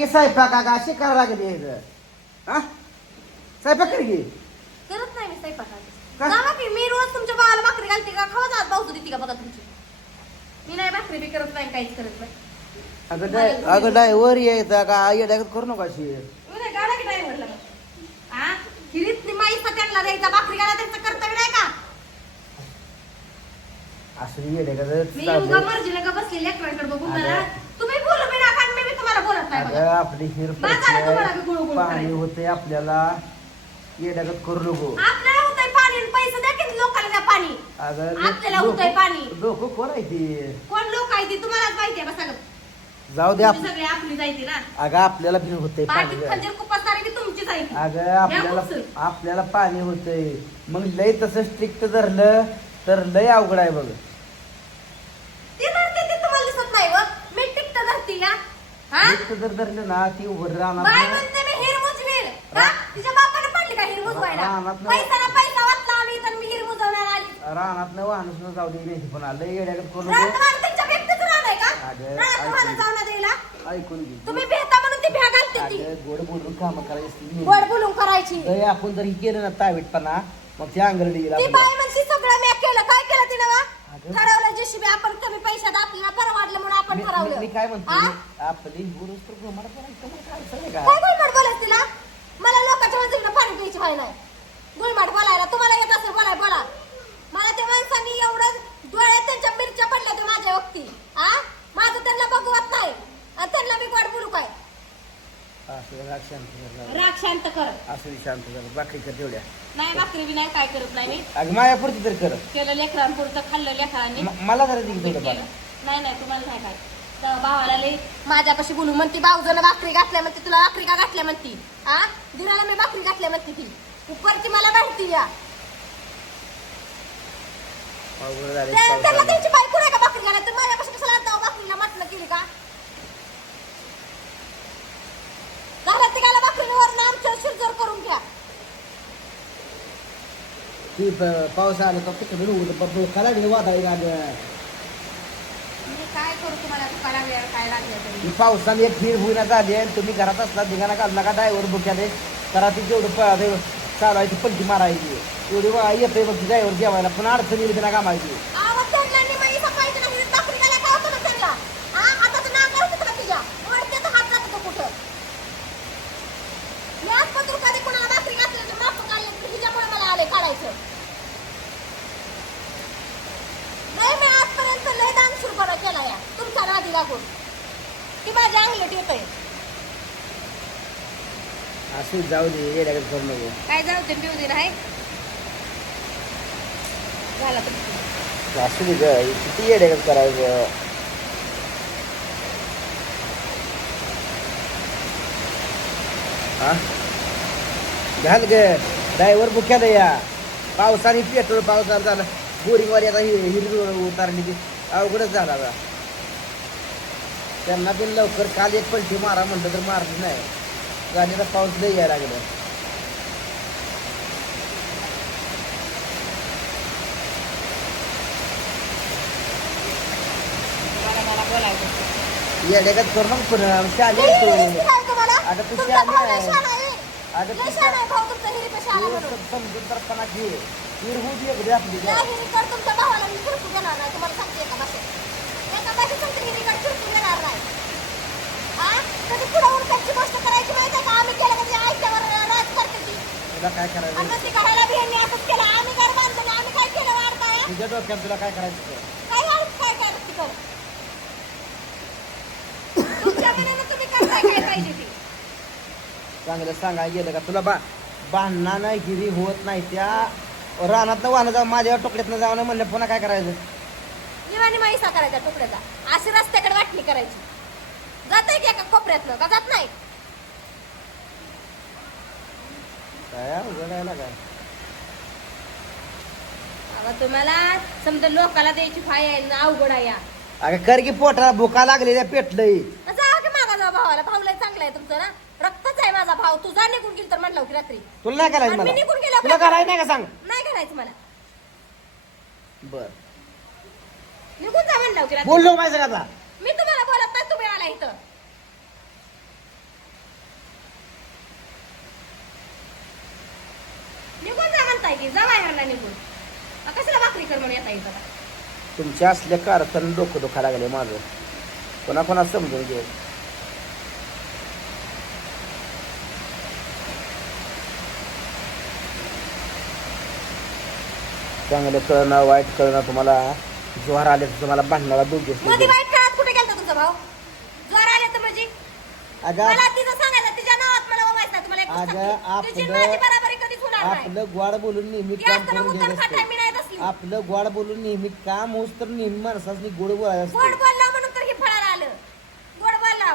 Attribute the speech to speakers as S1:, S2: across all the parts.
S1: कर स्वयंपाक का अशी करा लागली. हा स्वयंपाक कर
S2: करत नाही मी स्वयंपाक
S1: का?
S2: जावा की मी रोज तुमच्या बाळाला भाकरी घालते का? खावा जात भाऊ देते का बघा तुमची. मी नाही भाकरी बी करत नाही काहीच करत नाही.
S1: अगं डाय अगं डाय वर यायचा का? येड्या करू नका अशी.
S2: गाडा की मग. हा? हिरीत माईसा त्यांना द्यायचा भाकरी घाला त्यांचं कर्तव्य नाही का?
S1: असं का
S2: मी उगा मर्जीला का बसले लेकरांकडे बघून मला
S1: अगं.
S2: तुम्ही बोलू मी नका आणि मी
S1: अगं
S2: बघा.
S1: आपली हिर
S2: बस झालं तुम्हाला बी गुळगुळ
S1: पाणी
S2: करायचं.
S1: होते आपल्याला येड्यागत करू नको
S2: आपल्याला होतंय पाणी आणि पैसे द्या की लोकांना द्या पाणी
S1: अगं
S2: आपल्याला होतंय पाणी.
S1: लोक कोण आहे ती
S2: कोण लोक आहे ती तुम्हालाच माहिती आहे बसा गं.
S1: जाऊ दे आप-
S2: तुम्ही सगळे आपली जायची ना
S1: अगं आपल्याला पाणी
S2: खंजीर बी तुमचीच आहे ती.
S1: अगं आपल्याला. आपल्याला पाणी होतंय मग लय तसं स्ट्रिक्ट धरलं तर लय अवघड आहे बघ
S2: ती धरते ती तुम्हाला दिसत नाही व मी टिकट धरती या हा?
S1: जर धरलं ना ती उभं
S2: बाय
S1: राहणार
S2: म्हणते मी हा? तिच्या बापाने पडली का हिर मुजवायला
S1: रानात न-
S2: पैसा ना पैसा वाचला आम्ही तर मी हिर मुजवणार आली.
S1: रानात न वाहनच न जाऊ दे नाही पण लय येड्यागत करू
S2: रात
S1: नको
S2: रात त्यांच्या व्यक्तीच राहणार का?
S1: अगं,
S2: तुम्हाला
S1: ऐकून.
S2: जाऊन द्यायला.
S1: ऐकून घे.
S2: तुम्ही भेटा म्हणून ती भ्या घालते ती.
S1: अगं गोड बोलून काम करायची
S2: गोड बोलून करायची.
S1: लय आपण जर हे केलं ना तावीटपणा मग ते अंगलडी येईल
S2: ती
S1: आपल्याला.
S2: बाई म्हणते सगळं मी केलं. काय केलं तिनं वा?
S1: अगं.
S2: ठरवलं जेशिबी आपण कमी पैशात आपल्याला बरं वाटलं म्हणून आपण
S1: मी-
S2: ठरवलं
S1: मी- मी काय
S2: हा?
S1: म्हणतो आपली गुरुच तर घुमाड करायचं मग काय अडचण आहे का?
S2: काय गुळमाट बोलायचं तिला? मला लोकांच्या माणसाला पाणी प्यायची पाहिजे नाही. गुळमाट बोलायला तुम्हाला येत असेल बोलाय बोला. मला त्या माणसांनी एवढं डोळ्यात त्यांच्या मिरच्या पडल्या त्या माझ्या वक्ती. माझं त्यांना बघवत नाही. आणि त्यांना मी गोड बोलू काय?
S1: असं राग शांत कर जरा.
S2: राग शांत कर.
S1: असं दे शांत कर. बाकी कर तेवढ्या.
S2: नाही भाकरी बी नाही काय करत नाही मी.
S1: अगं मायापुरती तर कर.
S2: केलं लेकरांपुरतं खाल्लं लेकरांनी.
S1: म- मला जरा दे तेवढं. बघा.
S2: नाही नाही तुम्हाला नाही काय तर भावाला लई माझ्यापाशी बोलू म्हणती भाऊजन भाकरी घातल्या म्हणते तुला भाकरी का घातल्या म्हणती. हा दिराला मी भाकरी घातल्या म्हणते ती. उपरची मला माहिती या.
S1: अवघड
S2: त्या- त्यांना. त्यांची बायको नाही का भाकरी घालायला तर माझ्यापाशी कशाला आणता हो भाकरीला म्हटलं केली का? घरात तिघाला भाकरीवर आमच्या शिरजोर करून घ्या.
S1: ती प- पाऊस आला तर कुठं खाला वादळी आलं
S2: तुम्हाला काय तरी.
S1: ही पावसाने एक फिर होईना झाली आणि तुम्ही घरात असला धिंगाणा घालला का ड्रायव्हर बुक्याने करा ती जेवढं पळायचं चालवायची पलटी मारायची. एवढी येतोय बघ ड्रायव्हर जेवायला पण अडचण येईल बिना कामायची
S2: आवाज त्यांना आणि बाई सकाळी नाही भाकरी घालायला काय होतं ना त्यांना हा हाताचं नाक होतं का तुझ्या वरच्याचा हात जात होतो कुठं मी आजपासून कधी कोणाला भाकरी घातली तर माफ काढले तर हिच्यामुळे मला आले काढायचं नाही मी आजपर्यंत लय दान सुरपणा केला या तुमच्या नादी लागून. ती माझ्या अंगलट येतंय.
S1: असे जाऊ दे येड्याकडे करू नको.
S2: काय जाऊ ते पिऊ दे नाही झाला तर.
S1: असू दे ग किती येड्याकडे करायचं? हा? घाल ग ड्रायव्हर बुक्याला या. पावसाने पेट्रोल पावसाला झालं. बोरिंगवर आता हिरवी उतारली की अवघडच झाला आता. त्यांना पण लवकर काल एक पलटी मारा म्हणलं तर मारली नाही. गाडीला पाऊस लई यायला लागलं. येड्यागत करू नको पण शाली तू? अगं तू
S2: लय
S1: आहे.
S2: लय
S1: तू समजून तर पणा घे हिर होऊ दे एकदा आपली.
S2: नाही नाही हा कधी पुढे गोष्ट करायची माहिती आहे का आम्ही केलं म्हणजे आयत्यावर राज करते ती
S1: तुला काय
S2: आणि
S1: करायचं?
S2: मग ती घराला बी यांनी असंच केलं. आम्ही घर बांधलं आणि आम्ही काय केलं वाढताय
S1: तुझ्या डोक्यात तुला काय करायचं ते?
S2: काय वाढ काय काय तिकडं तुमच्या मनानं तुम्ही करताय काय पाहिजे ती?
S1: चांगलं सांगायला गेलं का? तुला बा भांडणानं हिरी होत नाही त्या रानात वाहनं जाऊन माझ्या टोकड्यातनं जाऊन म्हणलं पुन्हा काय करायचं?
S2: माईसा करायचा तुकड्याचा अशी रस्त्याकडे वाटणी करायची. जात की एका कोपऱ्यातनं का जात नाही?
S1: काय अवघड आहे ना काय?
S2: अगं तुम्हाला समजा लोकाला द्यायची फाय आहे ना अवघड आहे या.
S1: अगं कर की पोटाला भुका लागलेल्या पेटलंय.
S2: जा की मागा जा भावाला. भाऊला चांगला आहे तुमचं ना. रक्तच आहे माझा भाव तुझा निघून गेल तर म्हणलं की रात्री.
S1: तुला नाही करायचं
S2: आणि मी
S1: मला.
S2: निघून गेल्यावर
S1: तुला
S2: काय
S1: करायचं नाही का सांग?
S2: नाही करायचं मला.
S1: बर.
S2: निघून जा म्हणलं की
S1: बोललो पाहिजे का
S2: मी तुम्हाला बोलत नाही तुम्ही आला इथं. निघून जा म्हणताय की जा बाहेर ना निघून कसला भाकरी कर म्हणून येता इथं
S1: तुमच्या असल्या कारखान डोकं दुखा लागले माझं. कोणाकोणा समजून घे. चांगलं कळणं वाईट कळणं तुम्हाला. ज्वार आले तर तुम्हाला भांडणाला दोघे
S2: मध्ये वाईट काळात कुठे गेलता तुझा भाऊ ज्वर आले तर म्हणजे
S1: अगं
S2: मला तिचं सांगायचं तिच्या नावात मला ओवायचं नाही. तुम्हाला एक
S1: अगं,
S2: सांगते.
S1: आपलं-
S2: तुझी माझी बराबरी कधीच होणार नाही
S1: आपलं गोड बोलून नेहमी
S2: ती
S1: काम
S2: असताना
S1: करून
S2: मुद्दाम
S1: घ्यायचं
S2: खाताय, मी नाही
S1: असतं.
S2: बसली.
S1: आपलं गोड बोलून नेहमी काम होस तर नेहमी माणसाने गोड बोलायचं
S2: गोड
S1: असतं
S2: बोलला म्हणून तर हे फळाला आलं गोड बोलला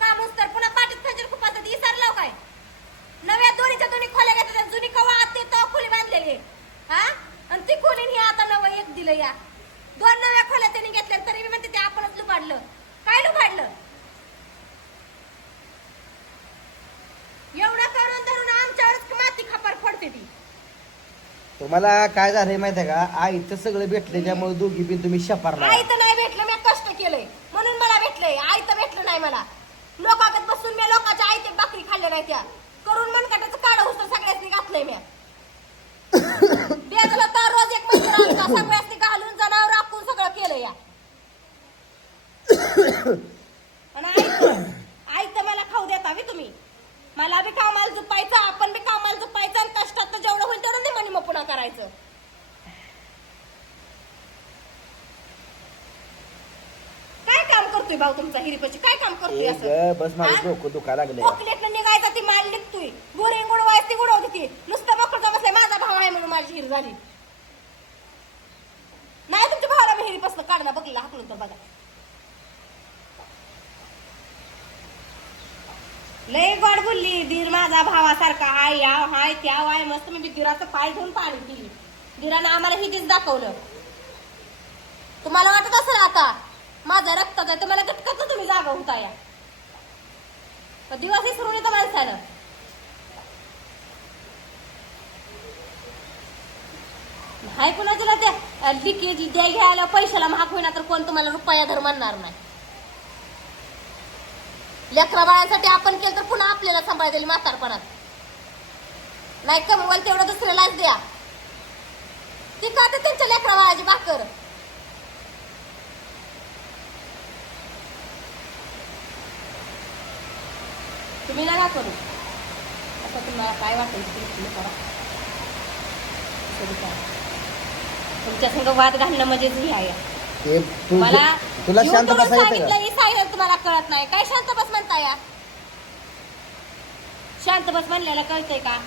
S2: कामूस तर पुन्हा पाठीत खंजीर खुपाचं ती विसरलाव काय नव्या दोन्हीच्या दोन्ही खोल्या घेतल्या जुनी कवा आत ते तो खोली बांधलेली आहे. हा आणि ती खोली आणि हे आता नवं एक दिलं या दोन नव्या खोल्या त्यांनी घेतल्या तरी मी म्हणते ते आपणच लुबाडलं काय लुबाडलं एवढं करून धरून आमच्यावरच माती खपार पडते ती
S1: तुम्हाला काय झालंय माहितीये का? आईचं सगळं भेटले त्यामुळे दोघी बी तुम्ही शपारला
S2: आई तर नाही भेटलं मी कष्ट केलंय. म्हणून मला भेटलंय. आई तर भेटलं नाही मला. लोकांकडे बसून मी लोकांच्या आई ते भाकरी खाल्ल्या नाही त्या करून मनकाटाचं काढ उचल सगळ्यांनी घातलंय मी बेजला तर रोज एक मंदिर आमचा सगळ्यांनी घालून जनावर राखून सगळं केलं या आणि आई आई तर मला खाऊ देता बी तुम्ही मला बी कामाला झुपायचं आपण बी कामाला झुपायचं आणि कष्टात तर जेवढं होईल तेवढं नाही म्हणे मग पुन्हा करायचं. काय काम करतोय भाऊ तुमचा हिरीपाशी काय काम करतोय
S1: ए
S2: असं?
S1: ग, बस माझं? डोकं दुखायला लागलंय.
S2: खोकलेतनं निघायचा ती माल निघतोय. गोरे गुडवायच ती गुडवते ती. नुसतं बकरचा बसलाय माझा भाव आहे म्हणून माझी हिर झाली. नाही तुमच्या भावाला मी हिरीपासून काढला बघला हाकलून तर बघा. लय गोड बोलली दीर माझा भावासारखा हाय या हाय त्या हाय मस्त मी दिराचं पाय धुवून पाणी दिली. दिरानं आम्हाला हितीच दाखवलं. तुम्हाला वाटत असेल आता माझा रक्तात आहे तुम्हाला गटकाच तुम्ही जागा होता या दिवस विसरून येतं माणसानं हाय कुणा तुला त्या? लिकेज द्या घ्यायला पैशाला महाग होईना तर कोण तुम्हाला रुपया धर म्हणणार नाही. लेकरा बाळांसाठी आपण केलं तर पुन्हा आपल्याला सांभाळता येईल म्हातारपणात. नाही कमवाल तेवढं दुसऱ्यालाच द्या. ती का ते त्यांच्या लेकरा बाळाची भाकर? तुम्ही नका करू आता तुम्हाला काय वाटेल करा. तुमच्या संग वाद घालणं म्हणजेच आहे.
S1: ते तू
S2: मला
S1: तुला का?
S2: हे सांगितलं तुम्हाला कळत नाही. काय शांत बस म्हणता या? शांत बस म्हणलेलं कळतंय का?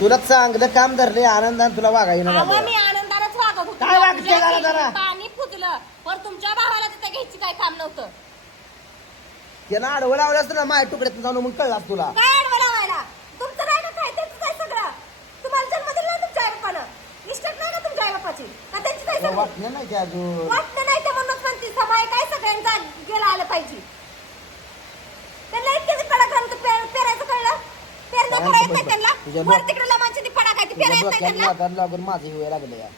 S1: तुला चांगलं काम धरले आनंदाने तुला वागायला
S2: अहो मी आनंदानेच वागत होते.
S1: काय वागते
S2: तुझ्या
S1: जरा?
S2: केली,
S1: जरा?
S2: पाणी फुटलं पण तुमच्या भावाला तिथे घ्यायची काय काम नव्हतं.
S1: त्यानं आडवं लावलं असतं ना माझ्या तुकड्यात जाऊन मग कळलास तुला.
S2: काय अडवं लावायला तुमचं नाही ना काय त्यांचं काय सगळं तुम्हाला जन्म दिला ना तुमच्या आई बापानं इस्टेट नाही ना तुमच्या आई बापाची का त्यांची काय
S1: तुला
S2: सगळं
S1: वाटलं नाही की अजून?
S2: वाटलं नाही ते म्हणूनच म्हणते समाय काय सगळ्यांचा गेला आलं पाहिजे. त्यांना इतके कडक रंग पेरायचं कळलं. पेरणं
S1: काय
S2: कळा येत
S1: समजलं?
S2: नाही त्यांना.
S1: तुझ्या
S2: वर
S1: डोक-
S2: तिकडे लमांची ती पडा काय ती
S1: तुझ्या
S2: पेरा येत नाही
S1: डोक्यात
S2: त्यांना.
S1: वाटायला लागून माझं हे व्हायला लागलं या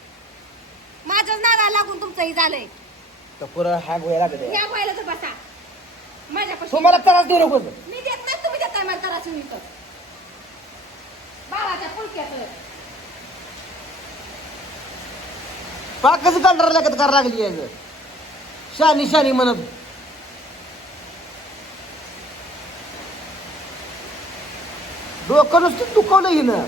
S2: माझ्याच नागा लागून तुमचंही झालंय.
S1: तर पुरं हॅग व्हायला लागलं या.
S2: ह्या व्हायला तर बसा. माझ्यापाशी
S1: तुम्हाला त्रास देऊ नकोस.
S2: मी देत नाही तुम्ही देताय मला पुलक्याचं
S1: पाकच काढणार लागत करायला लागली यायचं शानी शानी म्हणत. डोकं नुसतं दुखवलं हिनं.